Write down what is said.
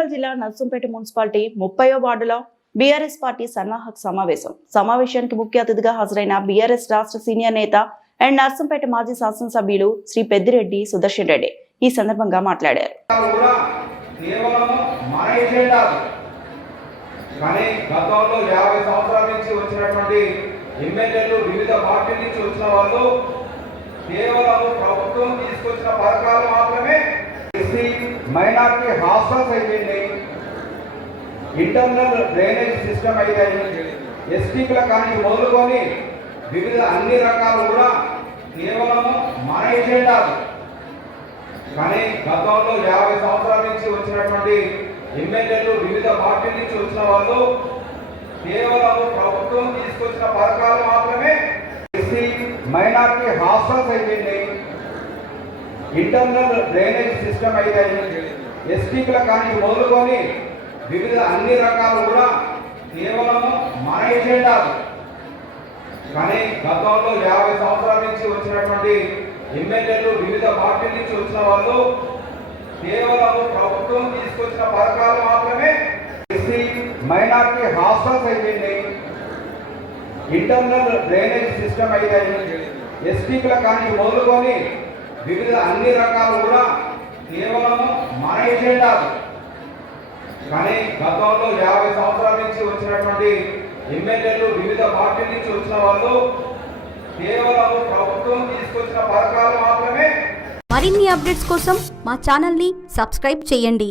వరంగల్ జిల్లా నర్సంపేట మున్సిపాలిటీ 30వ వార్డులో BRS party సన్నాహక సమావేశానికి ముఖ్య అతిథిగా హాజరైన బీఆర్ఎస్ రాష్ట్ర సీనియర్ నేత అండ్ నర్సంపేట మాజీ శాసనసభ్యులు శ్రీ పెద్దిరెడ్డి సుదర్శన్ రెడ్డి ఈ సందర్భంగా మాట్లాడారు. మైనారిటీ హాస్టల్స్ అయిపోయింది, ఇంటర్నల్ డ్రైనేజ్ సిస్టమ్ అయ్యాయి, ఎస్టీల కానీ మొదలుకొని వివిధ అన్ని రకాలు కూడా కేవలం మన ఎజెండా. కానీ గతంలో 50 సంవత్సరాల నుంచి వచ్చినటువంటి ఎమ్మెల్యేలు వివిధ పార్టీల నుంచి వచ్చిన వాళ్ళు కేవలం ప్రభుత్వం తీసుకొచ్చిన పథకాలు మాత్రమే. ఎస్టీ మైనారిటీ హాస్టల్స్ అయిపోయింది, ఇంటర్నల్ డ్రైనేజ్ సిస్టమ్ అయ్యాయి, ఎస్టీల కానీ మొదలుకొని వివిధ అన్ని రకాలు కూడా కేవలం మన ఎజెండా. కానీ గతంలో 50 సంవత్సరాల నుంచి వచ్చినటువంటి ఎమ్మెల్యేలు వివిధ పార్టీల నుంచి వచ్చిన వాళ్ళు కేవలం ప్రభుత్వం తీసుకొచ్చిన పథకాలు మాత్రమే. ఎస్టీ మైనారిటీ హాస్టల్స్ అయిపోయింది, ఇంటర్నల్ డ్రైనేజ్ సిస్టమ్ అయ్యాయి, ఎస్టీల కానీ మొదలుకొని వివిధ అన్ని రకాలు కూడా కేవలం మన ఎజెండా. కానీ గతంలో 50 సంవత్సరాల నుంచి వచ్చినటువంటి ఎమ్మెల్యేలు వివిధ పార్టీల నుంచి వచ్చిన వాళ్ళు కేవలం ప్రభుత్వం తీసుకొచ్చిన పథకాలు మాత్రమే. మరిన్ని అప్డేట్స్ కోసం మా ఛానల్ని సబ్స్క్రైబ్ చేయండి.